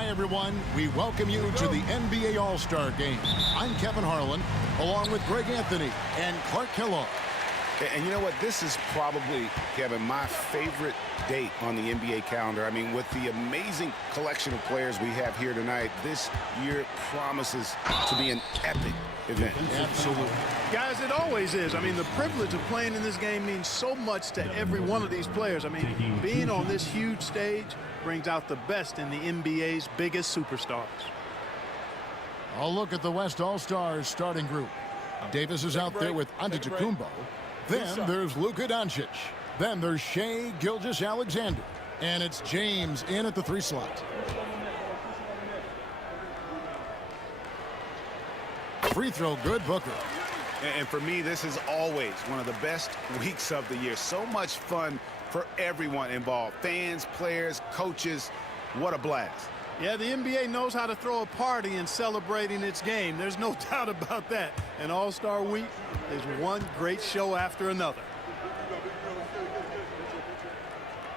Hi, everyone. We welcome you to the NBA All-Star Game. I'm Kevin Harlan, along with Greg Anthony and Clark Kellogg. And you know what? This is probably, Kevin, my favorite date on the NBA calendar. I mean, with the amazing collection of players we have here tonight, this year promises to be an epic event. Absolutely. Guys, it always is. I mean, the privilege of playing in this game means so much to every one of these players. I mean, being on this huge stage brings out the best in the NBA's biggest superstars. I'll look at the West All-Stars starting group. Davis is out there with Antetokounmpo. Then there's Luka Doncic. Then there's Shai Gilgeous-Alexander. And it's James in at the 3 slot. Free throw good, Booker. And for me, this is always one of the best weeks of the year. So much fun for everyone involved. Fans, players, coaches. What a blast. Yeah, the NBA knows how to throw a party in celebrating its game. There's no doubt about that. And All-Star Week is one great show after another.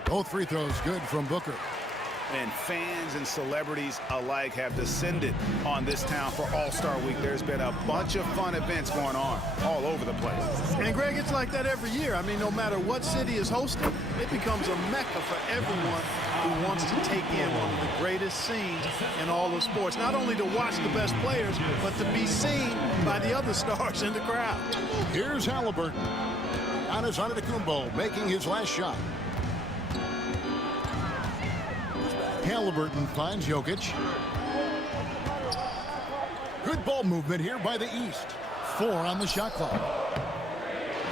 Both free throws good from Booker. And fans and celebrities alike have descended on this town for All-Star Week. There's been a bunch of fun events going on all over the place. And, Greg, it's like that every year. I mean, no matter what city is hosting, it becomes a mecca for everyone who wants to take in one of the greatest scenes in all of sports. Not only to watch the best players, but to be seen by the other stars in the crowd. Here's Halliburton. Giannis Antetokounmpo making his last shot. Halliburton finds Jokic. Good ball movement here by the East. 4 on the shot clock.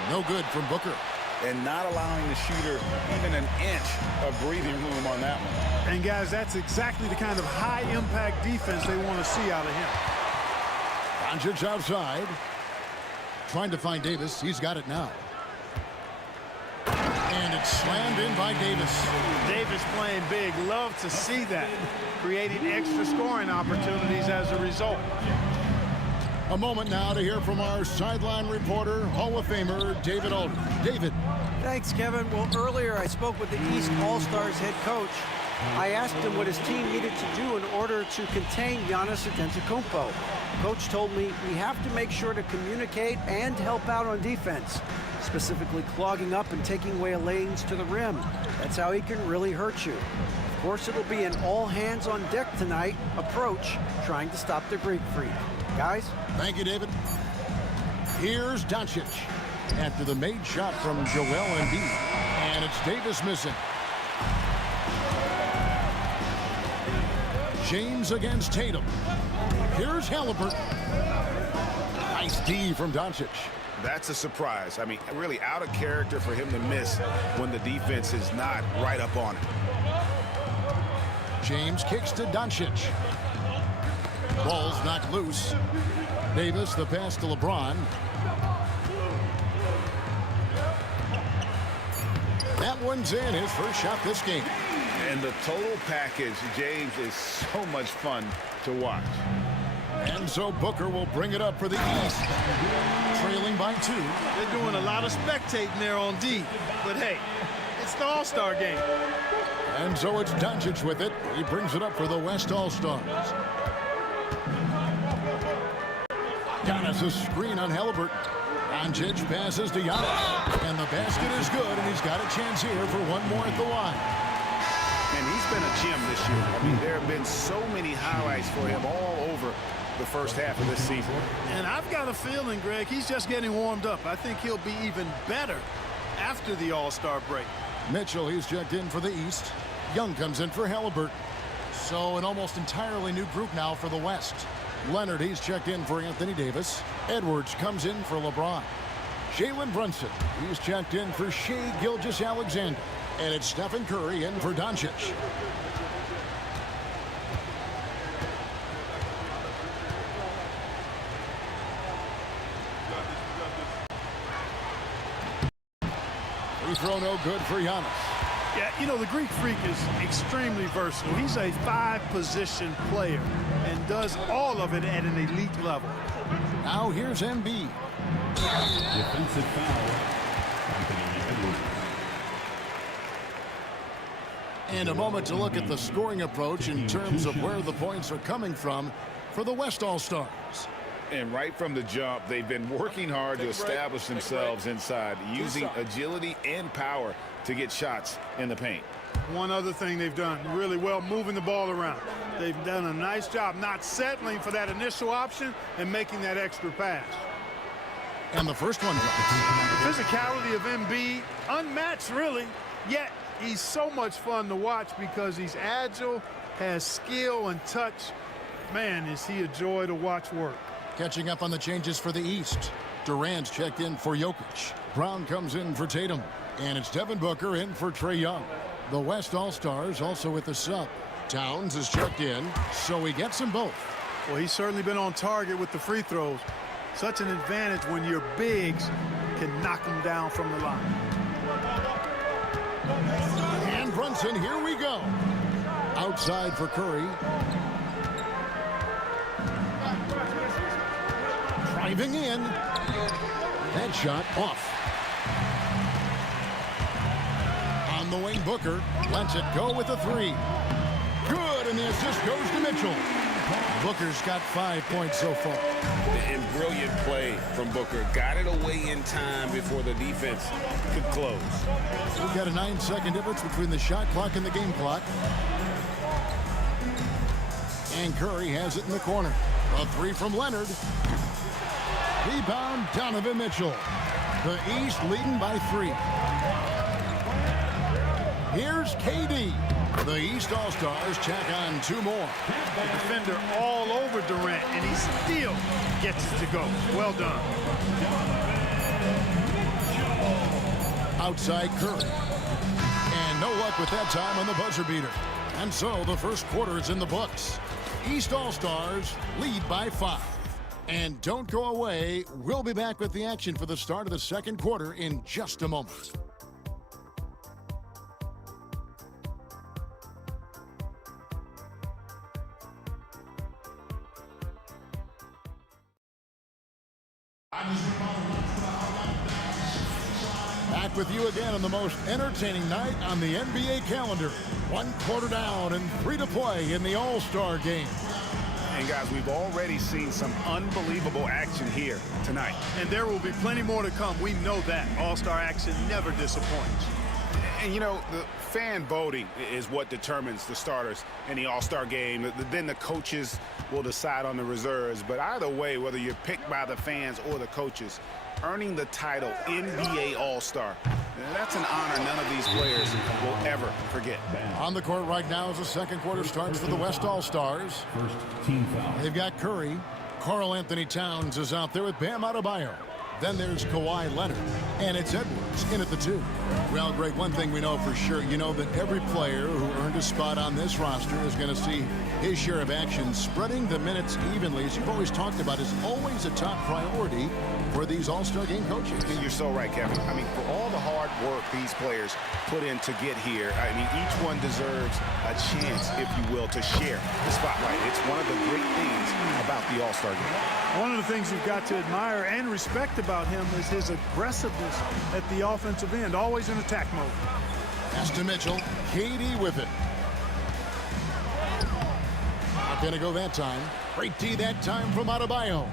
No good from Booker. And not allowing the shooter even an inch of breathing room on that one. And, guys, that's exactly the kind of high-impact defense they want to see out of him. Doncic outside. Trying to find Davis. He's got it now. And it's slammed in by Davis. Davis playing big. Love to see that. Creating extra scoring opportunities as a result. A moment now to hear from our sideline reporter, Hall of Famer David Aldridge. David. Thanks, Kevin. Well, earlier I spoke with the East All-Stars head coach. I asked him what his team needed to do in order to contain Giannis Antetokounmpo. Coach told me we have to make sure to communicate and help out on defense, specifically clogging up and taking away lanes to the rim. That's how he can really hurt you. Of course, it'll be an all-hands-on-deck tonight approach, trying to stop the Greek Freak. Guys? Thank you, David. Here's Doncic after the made shot from Joel Embiid. And it's Davis missing. James against Tatum. Here's Halliburton. Nice D from Doncic. That's a surprise. I mean, really out of character for him to miss when the defense is not right up on it. James kicks to Doncic. Ball's knocked loose. Davis, the pass to LeBron. That one's in, his first shot this game. And the total package, James, is so much fun to watch. And so Booker will bring it up for the East. Trailing by 2. They're doing a lot of spectating there on D. But, hey, it's the All-Star game. And so it's Doncic with it. He brings it up for the West All-Stars. Giannis, a screen on Halliburton. Doncic passes to Giannis. And the basket is good, and he's got a chance here for one more at the line. And he's been a gem this year. I mean, there have been so many highlights for him all over the first half of this season. And I've got a feeling, Greg, he's just getting warmed up. I think he'll be even better after the All-Star break. Mitchell, he's checked in for the East. Young comes in for Halliburton. So an almost entirely new group now for the West. Leonard, he's checked in for Anthony Davis. Edwards comes in for LeBron. Jalen Brunson, he's checked in for Shai Gilgeous-Alexander. And it's Stephen Curry in for Doncic. Free throw no good for Giannis. Yeah, you know, the Greek Freak is extremely versatile. He's a 5-position player and does all of it at an elite level. Now here's Embiid. Defensive foul. Anthony Edwards. And a moment to look at the scoring approach in terms of where the points are coming from for the West All-Stars. And right from the jump, they've been working hard to establish themselves inside, using agility and power to get shots in the paint. One other thing they've done really well, moving the ball around. They've done a nice job not settling for that initial option and making that extra pass. And the first one drops. The physicality of Embiid, unmatched really, yet he's so much fun to watch because he's agile, has skill and touch. Man, is he a joy to watch work. Catching up on the changes for the East. Durant's checked in for Jokic. Brown comes in for Tatum. And it's Devin Booker in for Trae Young. The West All-Stars also with the sub. Towns is checked in, so he gets them both. Well, he's certainly been on target with the free throws. Such an advantage when your bigs can knock them down from the line. And Brunson, here we go. Outside for Curry. Driving in. That shot off. On the wing, Booker lets it go with a three. Good, and the assist goes to Mitchell. Booker's got 5 points so far. And brilliant play from Booker. Got it away in time before the defense could close. We've got a 9-second difference between the shot clock and the game clock. And Curry has it in the corner. A three from Leonard. Rebound, Donovan Mitchell. The East leading by 3. Here's KD. The East All-Stars check on 2 more. The defender all over Durant, and he still gets it to go. Well done. Outside Curry. And no luck with that time on the buzzer beater. And so the first quarter is in the books. East All-Stars lead by 5. And don't go away. We'll be back with the action for the start of the second quarter in just a moment. Back with you again on the most entertaining night on the NBA calendar. 1 quarter down and 3 to play in the All-Star game. And guys, we've already seen some unbelievable action here tonight. And there will be plenty more to come. We know that. All-Star action never disappoints. And, you know, the fan voting is what determines the starters in the All-Star game. Then the coaches will decide on the reserves. But either way, whether you're picked by the fans or the coaches, earning the title NBA All-Star, that's an honor none of these players will ever forget. On the court right now as the second quarter starts for the West All-Stars. First team foul. They've got Curry. Karl Anthony Towns is out there with Bam Adebayo. Then there's Kawhi Leonard. And it's Edwards in at the 2. Well, Greg, one thing we know for sure, you know that every player who earned a spot on this roster is going to see his share of action. Spreading the minutes evenly, as you've always talked about, is always a top priority for these All-Star game coaches. You're so right, Kevin. I mean, for all the hard work these players put in to get here, I mean, each one deserves a chance, if you will, to share the spotlight. It's one of the great things about the All-Star game. One of the things you've got to admire and respect about him is his aggressiveness at the offensive end, always in attack mode. Pass to Mitchell. KD with it. Not going to go that time. Great D that time from Adebayo.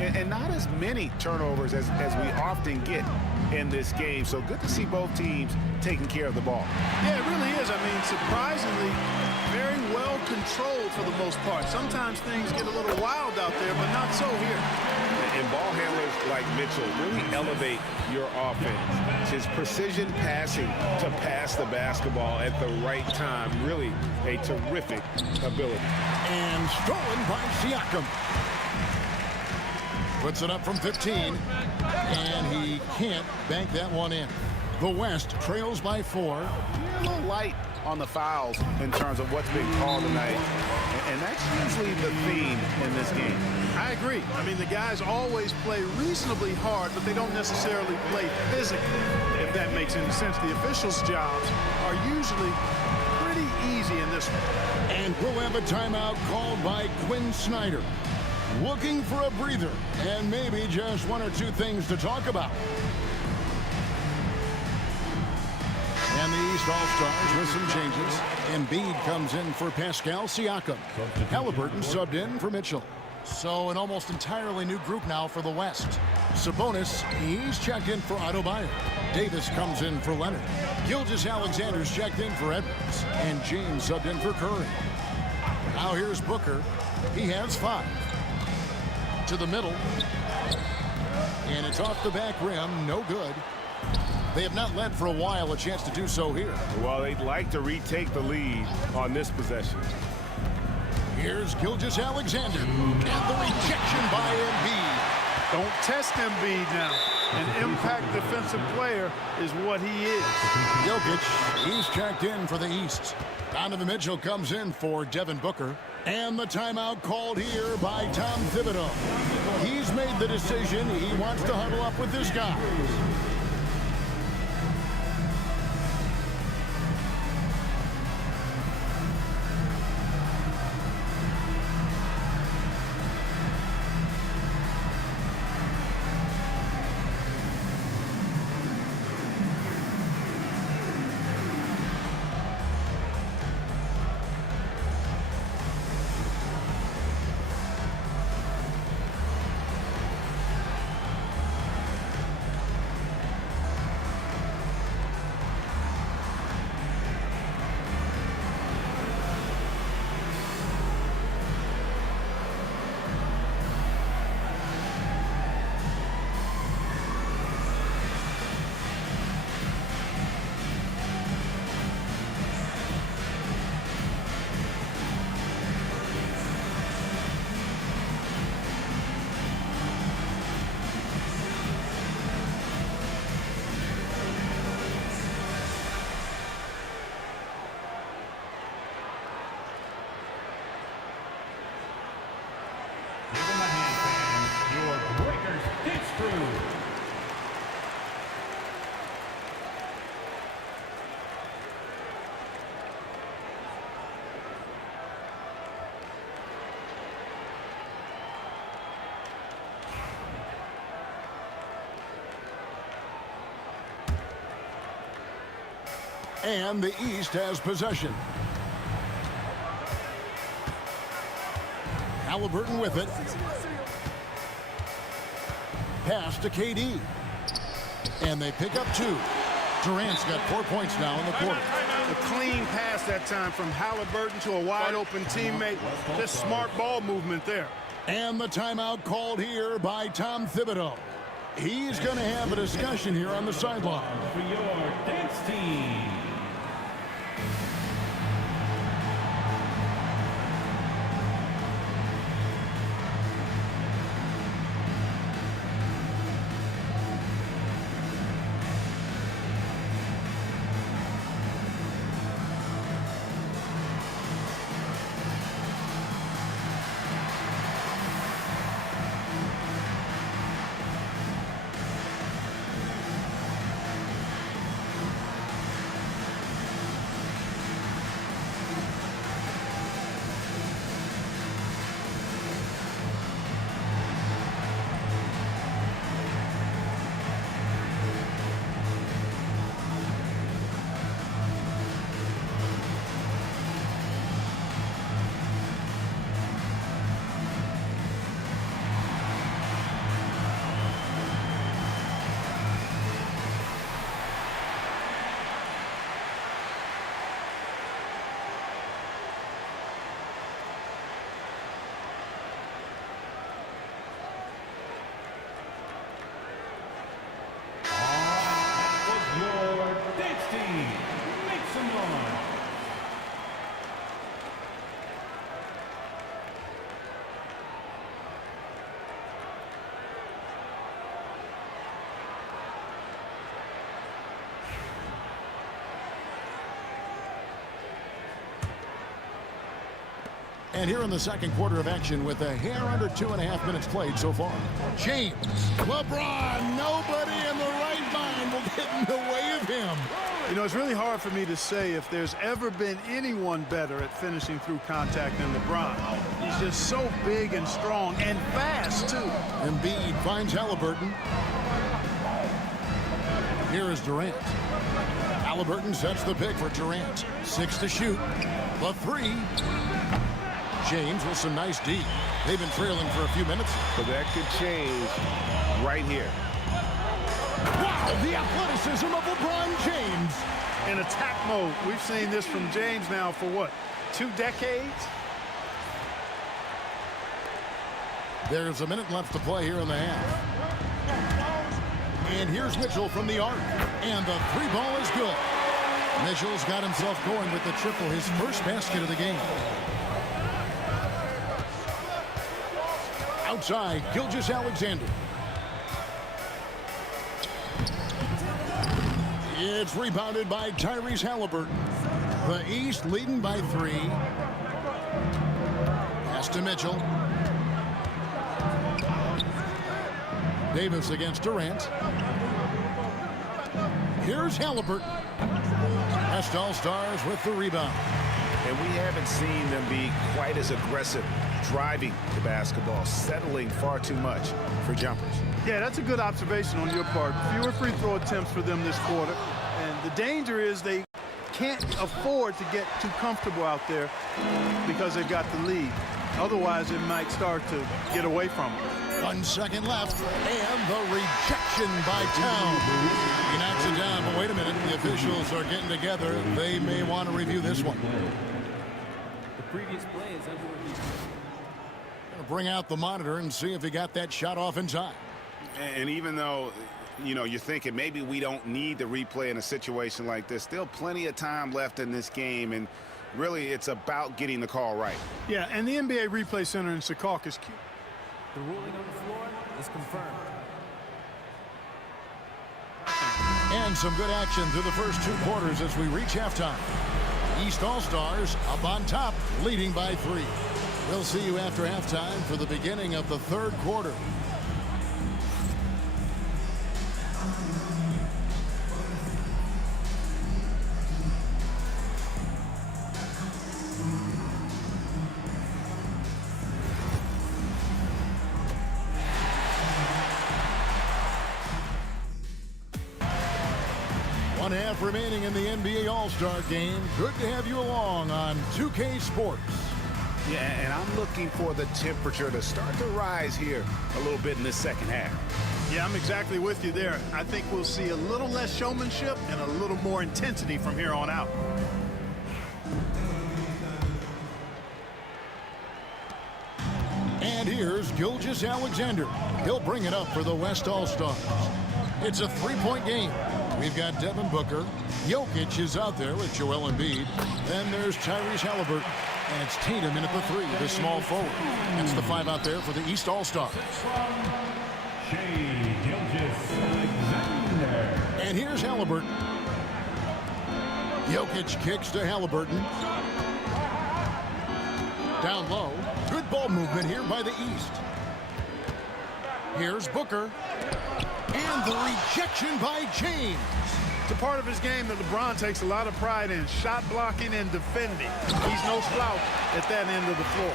And not as many turnovers as we often get in this game. So good to see both teams taking care of the ball. Yeah, it really is. I mean, surprisingly, very well controlled for the most part. Sometimes things get a little wild out there, but not so here. And ball handlers like Mitchell really elevate your offense. His precision passing to pass the basketball at the right time, really a terrific ability. And stolen by Siakam. Puts it up from 15, and he can't bank that one in. The West trails by 4. A little light on the fouls in terms of what's being called tonight, and that's usually the theme in this game. I agree. I mean, the guys always play reasonably hard, but they don't necessarily play physically, if that makes any sense. The officials' jobs are usually pretty easy in this one. And we'll have a timeout called by Quinn Snyder. Looking for a breather and maybe just 1 or 2 things to talk about. And And the East All-Stars with some changes. Embiid comes in for Pascal Siakam. Halliburton subbed in for Mitchell. So an almost entirely new group now for the West. Sabonis, he's checked in for Adebayo. Davis comes in for Leonard. Gilgeous-Alexander's checked in for Edwards. And James subbed in for Curry. Now here's Booker. He has 5. To the middle. And it's off the back rim. No good. They have not led for a while. A chance to do so here. Well, they'd like to retake the lead on this possession. Here's Gilgeous-Alexander. And the rejection by Embiid. Don't test Embiid now. An impact defensive player is what he is. Jokic, he's checked in for the East. Donovan Mitchell comes in for Devin Booker. And the timeout called here by Tom Thibodeau. He's made the decision. He wants to huddle up with this guy. And the East has possession. Halliburton with it. Pass to KD. And they pick up 2. Durant's got 4 points now in the quarter. A clean pass that time from Halliburton to a wide-open teammate. Just smart ball movement there. And the timeout called here by Tom Thibodeau. He's going to have a discussion here on the sideline. For your dance team. And here in the second quarter of action with a hair under 2.5 minutes played so far. James, LeBron, nobody in the right mind will get in the way of him. You know, it's really hard for me to say if there's ever been anyone better at finishing through contact than LeBron. He's just so big and strong and fast, too. Embiid finds Halliburton. Here is Durant. Halliburton sets the pick for Durant. 6 to shoot. The 3. James with some nice D. They've been trailing for a few minutes. But that could change right here. Wow, the athleticism of LeBron James. In attack mode. We've seen this from James now for what, 2 decades? There's a minute left to play here in the half. And here's Mitchell from the arc. And the 3 ball is good. Mitchell's got himself going with the triple, his first basket of the game. Outside, Gilgeous-Alexander. It's rebounded by Tyrese Halliburton. The East leading by 3. Pass to Mitchell. Davis against Durant. Here's Halliburton. West All-Stars with the rebound. And we haven't seen them be quite as aggressive driving the basketball, settling far too much for jumpers. Yeah, that's a good observation on your part. Fewer free throw attempts for them this quarter. And the danger is they can't afford to get too comfortable out there because they've got the lead. Otherwise, it might start to get away from them. 1 second left, and the rejection by Town. He knocks it down, but wait a minute. The officials are getting together. They may want to review this one. The previous play is under review. Gonna bring out the monitor and see if he got that shot off in time. And even though, you know, you're thinking maybe we don't need the replay in a situation like this, still plenty of time left in this game, and really it's about getting the call right. Yeah, and the NBA Replay Center in Secaucus. The ruling on the floor is confirmed. And some good action through the first 2 quarters as we reach halftime. East All-Stars up on top, leading by 3. We'll see you after halftime for the beginning of the 3rd quarter. One half remaining in the NBA All-Star game. Good to have you along on 2K Sports. Yeah, and I'm looking for the temperature to start to rise here a little bit in this second half. Yeah, I'm exactly with you there. I think we'll see a little less showmanship and a little more intensity from here on out. And here's Gilgeous-Alexander. He'll bring it up for the West All-Stars. It's a 3-point game. We've got Devin Booker. Jokic is out there with Joel Embiid. Then there's Tyrese Halliburton. And it's Tatum in at the 3, the small forward. That's the 5 out there for the East All-Stars. And here's Halliburton. Jokic kicks to Halliburton. Down low. Good ball movement here by the East. Here's Booker. And the rejection by James. It's a part of his game that LeBron takes a lot of pride in, shot blocking and defending. He's no slouch at that end of the floor.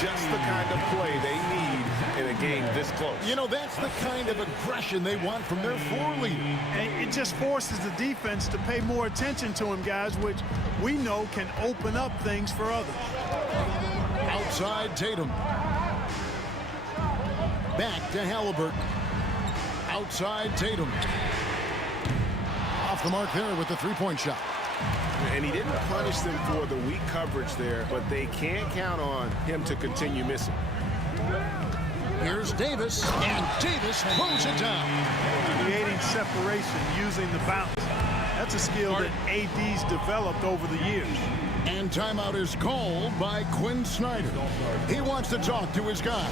Just the kind of play they need in a game this close. You know, that's the kind of aggression they want from their floor leader. And it just forces the defense to pay more attention to him, guys, which we know can open up things for others. Outside Tatum. Back to Halliburton. Outside Tatum. Off the mark there with the 3-point shot. And he didn't punish them for the weak coverage there, but they can't count on him to continue missing. Here's Davis, and Davis throws it down. Creating separation using the bounce. That's a skill that AD's developed over the years. And timeout is called by Quinn Snyder. He wants to talk to his guys.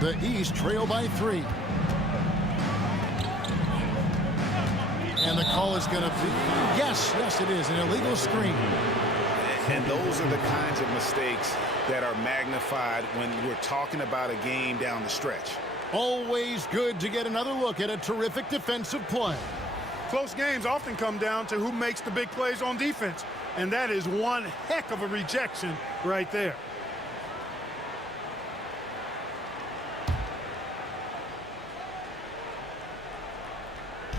The East trail by 3. And the call is going to be, yes, it is, an illegal screen. And those are the kinds of mistakes that are magnified when we're talking about a game down the stretch. Always good to get another look at a terrific defensive play. Close games often come down to who makes the big plays on defense. And that is one heck of a rejection right there.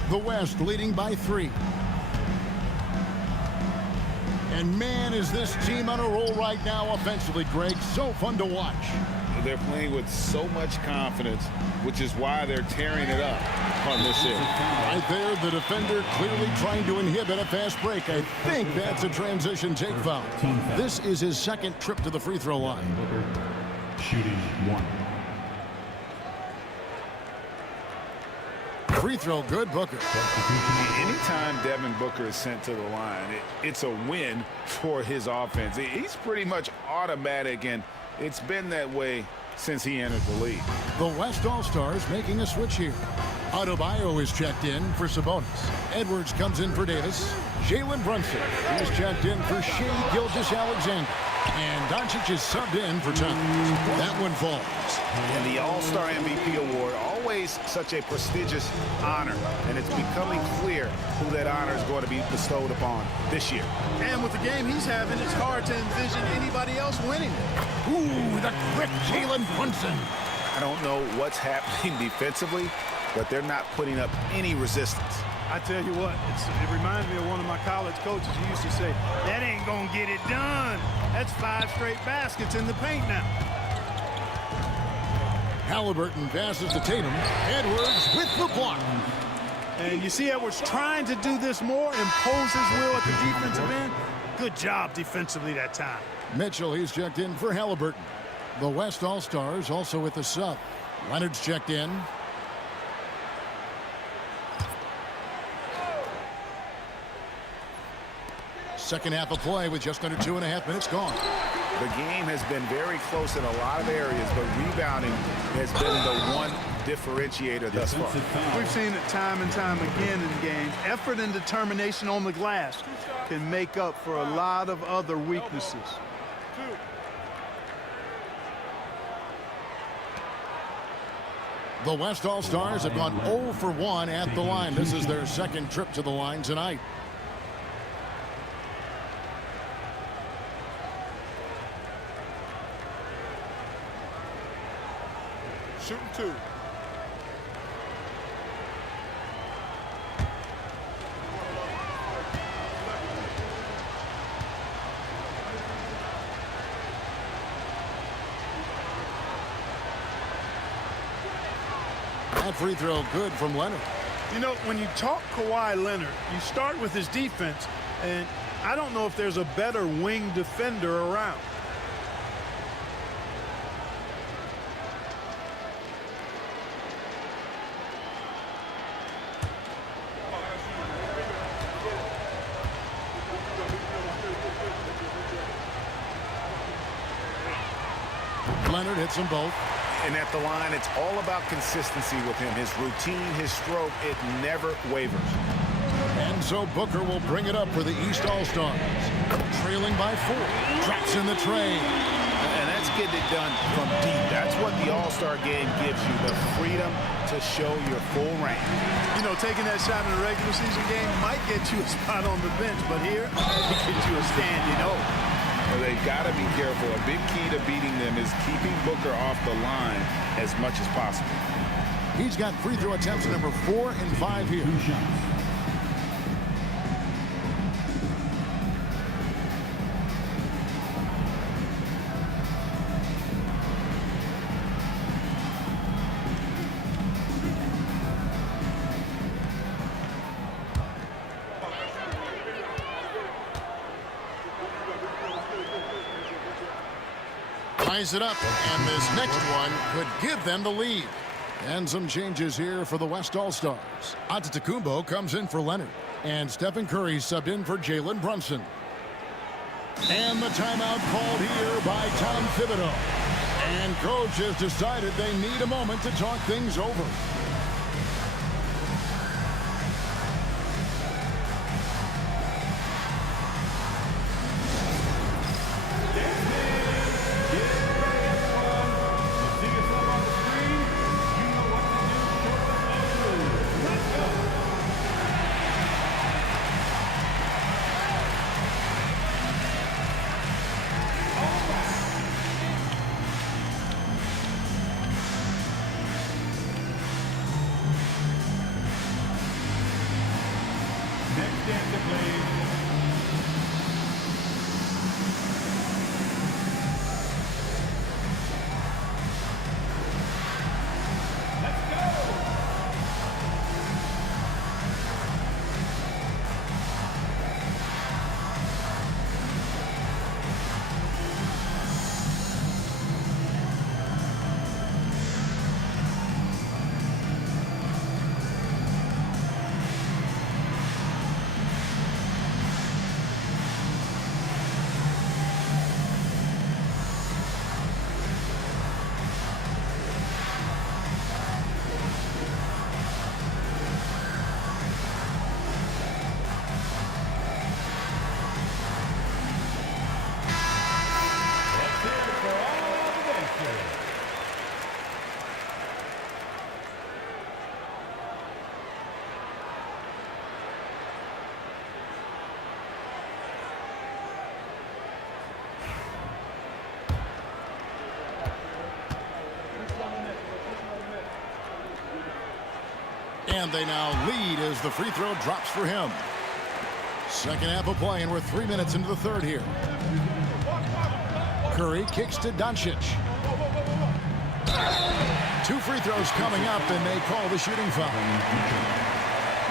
The West leading by 3. And man, is this team on a roll right now offensively, Greg. So fun to watch. They're playing with so much confidence, which is why they're tearing it up on this end. Right there, the defender clearly trying to inhibit a fast break. I think that's a transition take foul. This is his second trip to the free throw line. Shooting 1. Free throw good, Booker. Anytime Devin Booker is sent to the line, it's a win for his offense. He's pretty much automatic, and it's been that way since he entered the league. The West All-Stars making a switch here. Adebayo is checked in for Sabonis. Edwards comes in for Davis. Jalen Brunson is checked in for Shea Gilgeous-Alexander. And Doncic is subbed in for Thomas. That one falls. And the All-Star MVP award, always such a prestigious honor, and it's becoming clear who that honor is going to be bestowed upon this year. And with the game he's having, it's hard to envision anybody else winning it. Ooh, the quick Jalen Brunson. I don't know what's happening defensively, but they're not putting up any resistance. I tell you what, it reminds me of one of my college coaches who used to say, that ain't gonna get it done. That's 5 straight baskets in the paint now. Halliburton passes to Tatum. Edwards with the block. And you see Edwards trying to do this more, impose his will at the defensive end. Good job defensively that time. Mitchell, he's checked in for Halliburton. The West All-Stars also with the sub. Leonard's checked in. Second half of play with just under 2.5 minutes gone. The game has been very close in a lot of areas, but rebounding has been the one differentiator thus far. We've seen it time and time again in games. Effort and determination on the glass can make up for a lot of other weaknesses. The West All-Stars have gone 0 for 1 at the line. This is their second trip to the line tonight. Shooting 2. That free throw good from Leonard. You know, when you talk Kawhi Leonard, you start with his defense, and I don't know if there's a better wing defender around. Leonard hits them both. And at the line, it's all about consistency with him. His routine, his stroke, it never wavers. And so Booker will bring it up for the East All-Stars. Trailing by 4. Drops in the tray. And that's getting it done from deep. That's what the All-Star game gives you, the freedom to show your full range. You know, taking that shot in a regular season game might get you a spot on the bench, but here, it gets you a standing O. Well, they've got to be careful. A big key to beating them is keeping Booker off the line as much as possible. He's got free throw attempts number 4 and 5 here. 2 shots. Ties it up, and this next one could give them the lead. And some changes here for the West All-Stars. Antetokounmpo comes in for Leonard, and Stephen Curry subbed in for Jalen Brunson. And the timeout called here by Tom Thibodeau. And coach has decided they need a moment to talk things over. And they now lead as the free throw drops for him. Second half of play, and we're 3 minutes into the third here. Curry kicks to Doncic. 2 free throws coming up, and they call the shooting foul.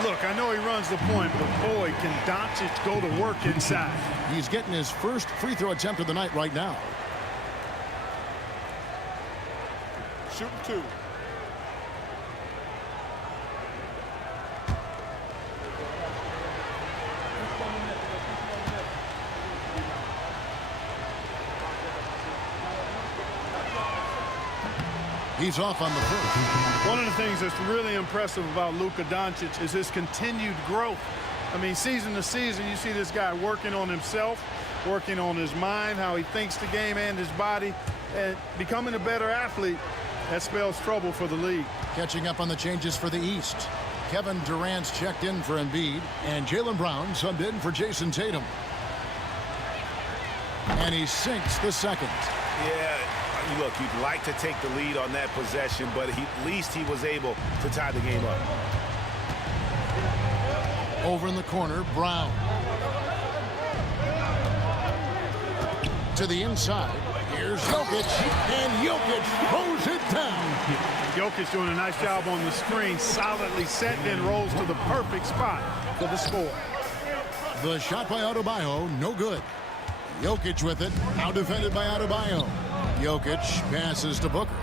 Look, I know he runs the point, but boy, can Doncic go to work inside. He's getting his first free throw attempt of the night right now. Shooting 2. He's off on the first. One of the things that's really impressive about Luka Doncic is his continued growth. I mean, season to season, you see this guy working on himself, working on his mind, how he thinks the game and his body, and becoming a better athlete. That spells trouble for the league. Catching up on the changes for the East. Kevin Durant's checked in for Embiid, and Jaylen Brown subbed in for Jason Tatum. And he sinks the second. Yeah, look, you'd like to take the lead on that possession, but at least he was able to tie the game up. Over in the corner, Brown. To the inside. Here's Jokic, and Jokic throws it down. Jokic doing a nice job on the screen, solidly set, then rolls to the perfect spot for the score. The shot by Adebayo, no good. Jokic with it, out defended by Adebayo. Jokic passes to Booker.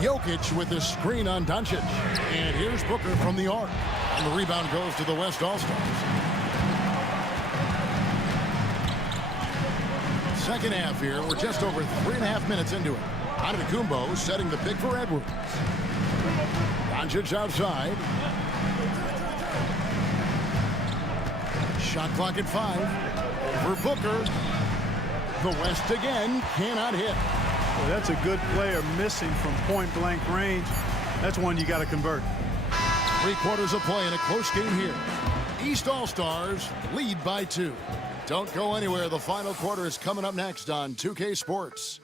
Jokic with the screen on Doncic. And here's Booker from the arc. And the rebound goes to the West Allstars. Second half here. We're just over 3.5 minutes into it. Antetokounmpo setting the pick for Edwards. Doncic outside. Shot clock at 5. Over Booker. The West again cannot hit. Well, that's a good player missing from point-blank range. That's one you got to convert. 3 quarters of play in a close game here. East All-Stars lead by 2. Don't go anywhere. The final quarter is coming up next on 2K Sports.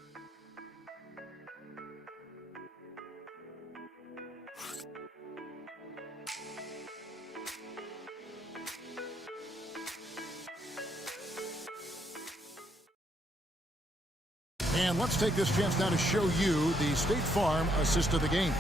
And let's take this chance now to show you the State Farm assist of the game.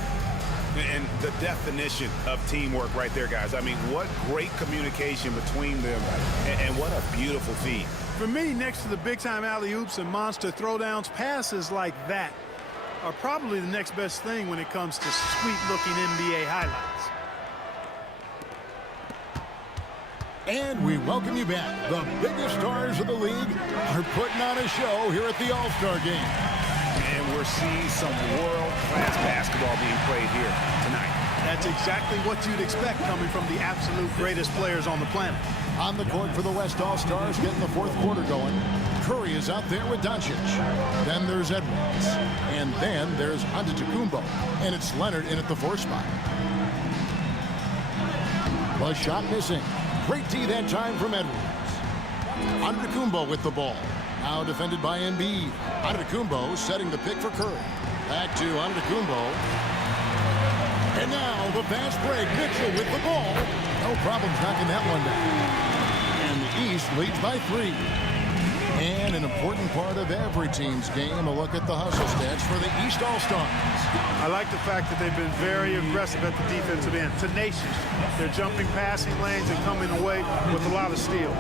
And the definition of teamwork right there, guys. I mean, what great communication between them, and what a beautiful feed. For me, next to the big-time alley-oops and monster throwdowns, passes like that are probably the next best thing when it comes to sweet-looking NBA highlights. And we welcome you back. The biggest stars of the league are putting on a show here at the All-Star Game. And we're seeing some world-class basketball being played here tonight. That's exactly what you'd expect coming from the absolute greatest players on the planet. On the court for the West All-Stars, getting the fourth quarter going. Curry is out there with Doncic. Then there's Edwards. And then there's Antetokounmpo. And it's Leonard in at the 4 spot. The shot missing. Great D that time from Edwards. Antetokounmpo with the ball. Now defended by Embiid. Antetokounmpo setting the pick for Curry. Back to Antetokounmpo. And now the fast break. Mitchell with the ball. No problems knocking that one down. And the East leads by 3. And an important part of every team's game, a look at the hustle stats for the East All-Stars. I like the fact that they've been very aggressive at the defensive end. Tenacious. They're jumping passing lanes and coming away with a lot of steals.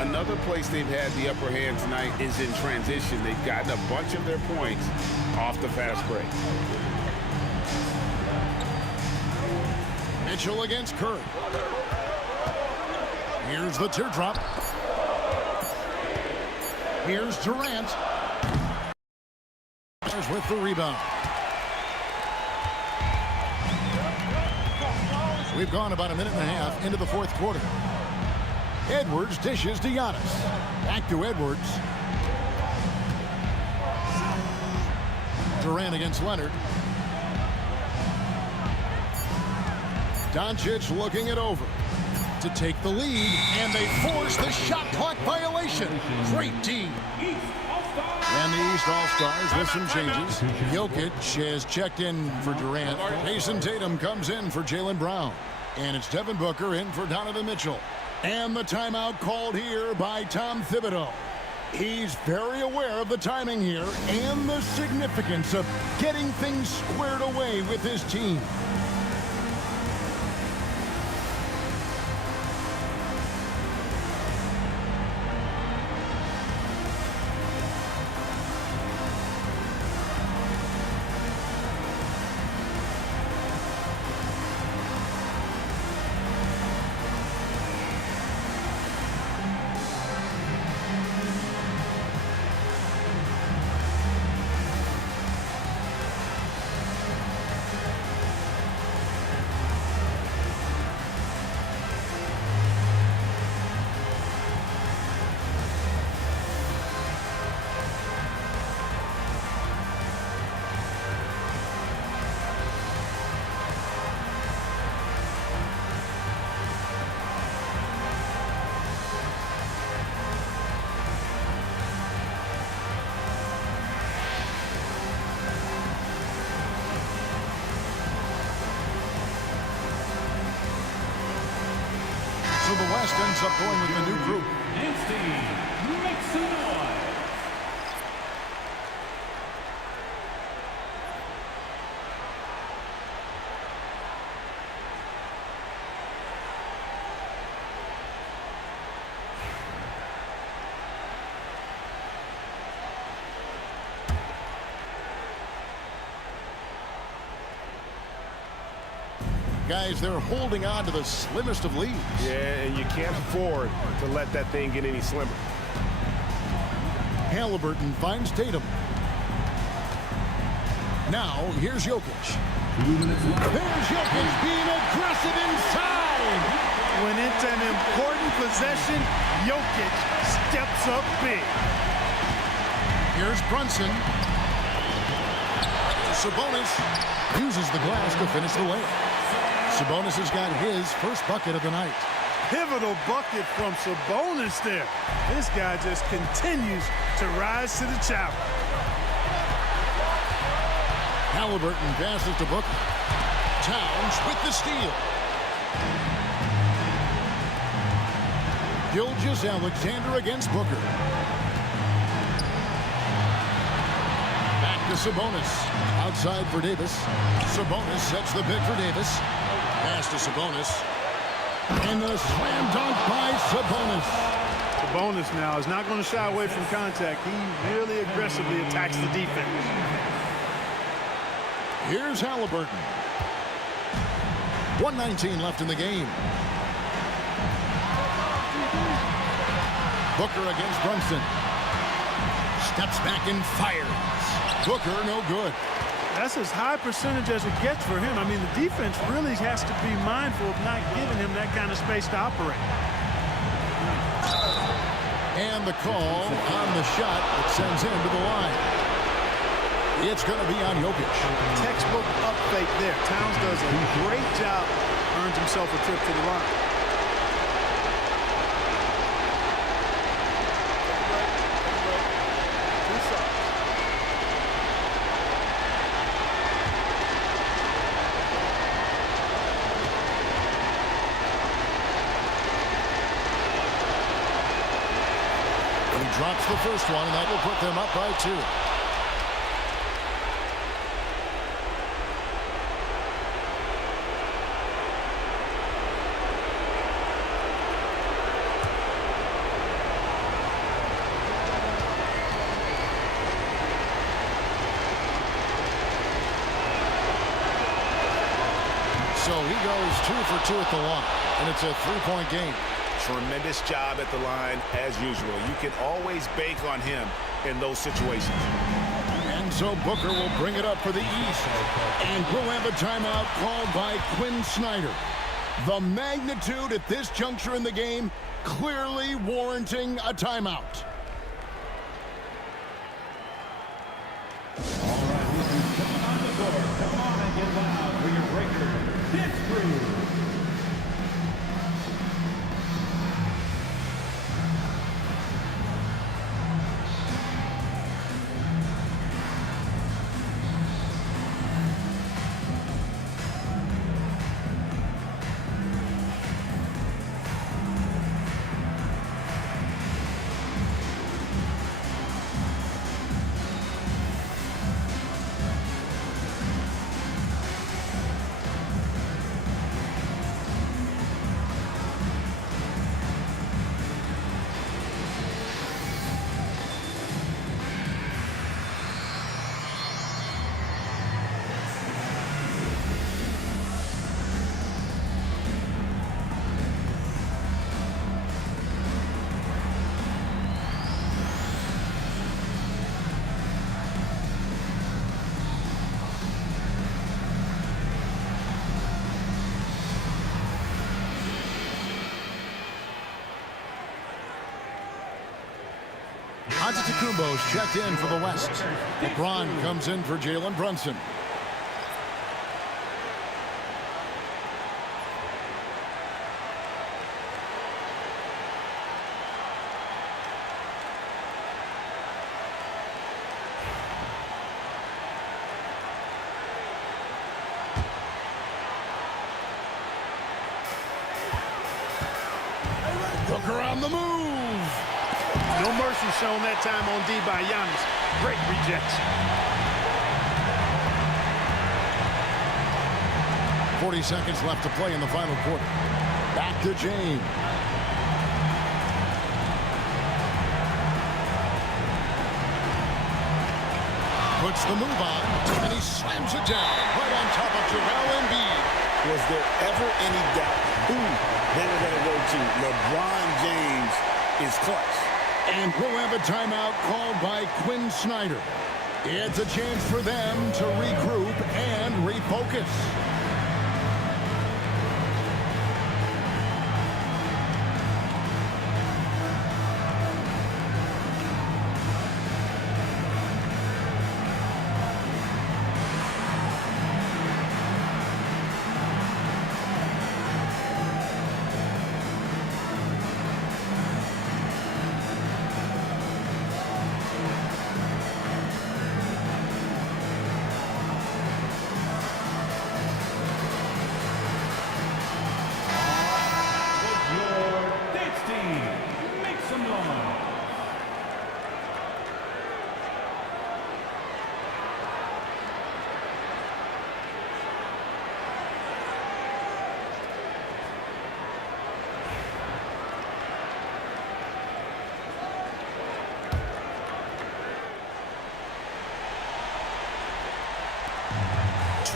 Another place they've had the upper hand tonight is in transition. They've gotten a bunch of their points off the fast break. Mitchell against Curry. Here's the teardrop. Here's Durant. With the rebound. We've gone about a minute and a half into the fourth quarter. Edwards dishes to Giannis. Back to Edwards. Durant against Leonard. Doncic looking it over to take the lead, and they force the shot clock violation. Great D. And the East All-Stars with some changes. Jokic has checked in for Durant. Jason Tatum comes in for Jaylen Brown. And it's Devin Booker in for Donovan Mitchell. And the timeout called here by Tom Thibodeau. He's very aware of the timing here and the significance of getting things squared away with his team. So the West ends up going with the new group. Make some noise. Guys, they're holding on to the slimmest of leads. Yeah, and you can't afford to let that thing get any slimmer. Halliburton finds Tatum. Now, here's Jokic. There's Jokic being aggressive inside. When it's an important possession, Jokic steps up big. Here's Brunson. Sabonis uses the glass to finish the layup. Sabonis has got his first bucket of the night. Pivotal bucket from Sabonis there. This guy just continues to rise to the challenge. Halliburton passes to Booker. Towns with the steal. Gilgeous-Alexander against Booker. Back to Sabonis. Outside for Davis. Sabonis sets the pick for Davis. Pass to Sabonis. And the slam dunk by Sabonis. Sabonis now is not going to shy away from contact. He really aggressively attacks the defense. Here's Halliburton. 1:19 left in the game. Booker against Brunson. steps back and fires. Booker, no good. That's as high percentage as it gets for him. I mean, the defense really has to be mindful of not giving him that kind of space to operate. And the call on the shot that sends him to the line. It's going to be on Jokic. Textbook up fake there. Towns does a great job, earns himself a trip to the line. Drops the first one, and that will put them up by 2. So he goes 2 for 2 at the line, and it's a 3-point game. Tremendous job at the line as usual. You can always bank on him in those situations. And so Booker will bring it up for the East. And we'll have a timeout called by Quinn Snyder. The magnitude at this juncture in the game clearly warranting a timeout. All right, Houston, come on the court. Come on and get loud for your breaker, Pittsburgh. Antetokounmpo's checked in for the West. LeBron comes in for Jalen Brunson. Booker on the move. No mercy shown that time on D by Giannis. Great rejection. 40 seconds left to play in the final quarter. Back to James. Puts the move on, and he slams it down right on top of Joel Embiid. Was there ever any doubt who they were going to go to? LeBron James is clutch. And we'll have a timeout called by Quinn Snyder. It's a chance for them to regroup and refocus.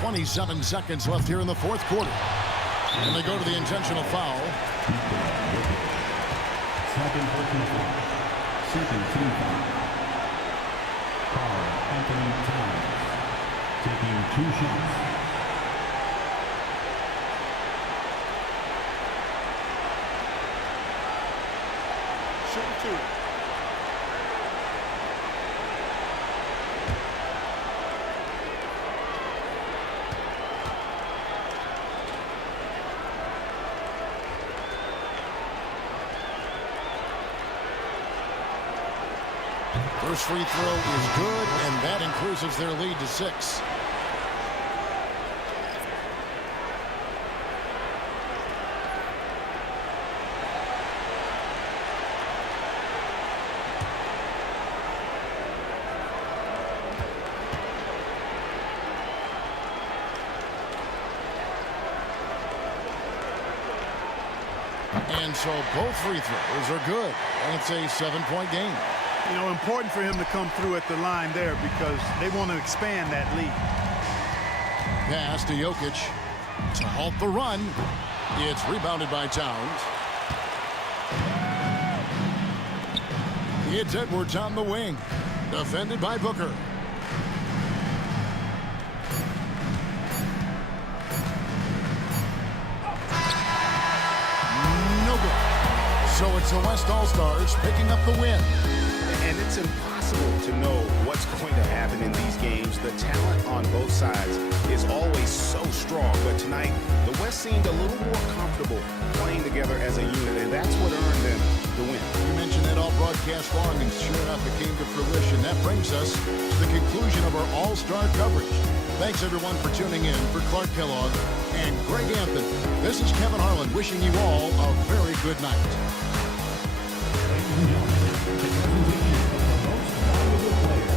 .27 seconds left here in the fourth quarter. And they go to the intentional foul. Second personal foul. Second team foul. Anthony Towns, taking 2 shots. Shoot 2. First free throw is good, and that increases their lead to 6. And so both free throws are good. And it's a 7-point game. You know, important for him to come through at the line there because they want to expand that lead. Pass to Jokic to halt the run. It's rebounded by Towns. It's Edwards on the wing. Defended by Booker. No good. So it's the West All-Stars picking up the win. And it's impossible to know what's going to happen in these games. The talent on both sides is always so strong. But tonight, the West seemed a little more comfortable playing together as a unit, and that's what earned them the win. You mentioned that all broadcast long, and sure enough, it came to fruition. That brings us to the conclusion of our All-Star coverage. Thanks, everyone, for tuning in. For Clark Kellogg and Greg Anthony, this is Kevin Harlan wishing you all a very good night. Ladies and gentlemen, the presentation of the most valuable player.